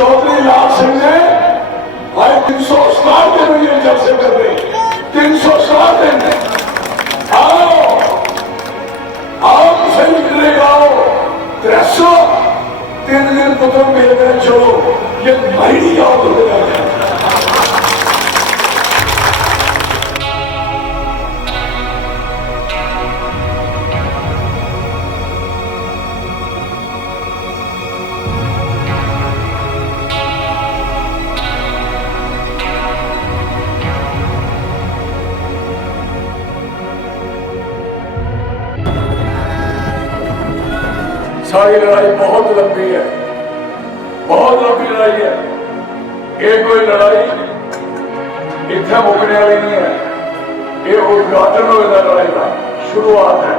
चौधरी लाल सिंह ने भाई 360 दिन ये जलसे कर रहे 360 दिन आओ आओ सही करेगा आओ 303 दिन पुत्र मिल गए जो ये महीनी याद हो गया सारी लड़ाई बहुत लंबी है, बहुत लंबी लड़ाई है। ये कोई लड़ाई इतना मुकने वाली नहीं है, ये उद्घाटन हो गया लड़ाई का शुरुआत है।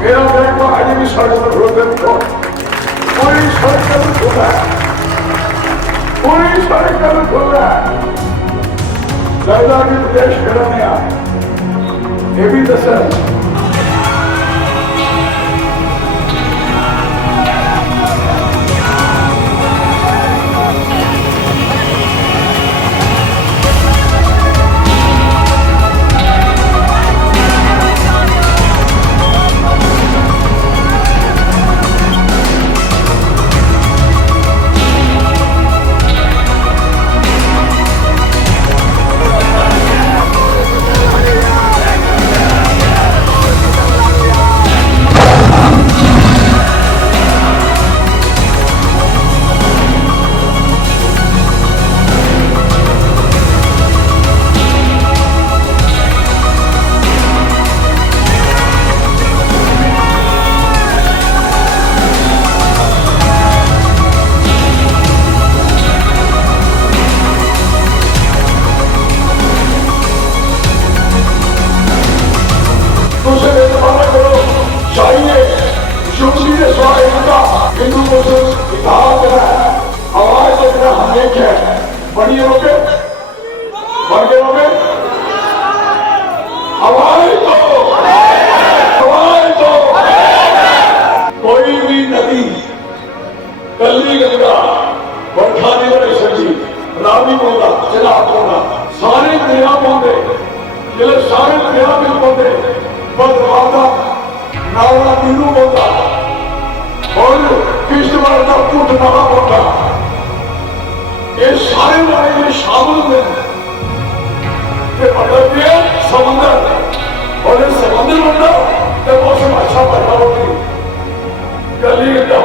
मेरा बैग को आज भी सड़क पर रोक दो, पूरी सड़क पर खुल रहा है, पूरी सड़क पर खुल रहा है। दादा की प्रदेश करने आए, ये भी दस कोई भी नदी कली गंगा वर्षा नहीं बन सकती, रावी पौधा चला पौधा सारे दरिया पौधे जिले सारे दरिया मिल पौधे बदवादा नावड़ा नीलू पौधा और किश्तवाड़ का पुट नाला पौधा ये सारे लड़ाई में शामिल हुए मतलब ये समंदर और ये समंदर बनना तो मौसम अच्छा पैदा होगी गली का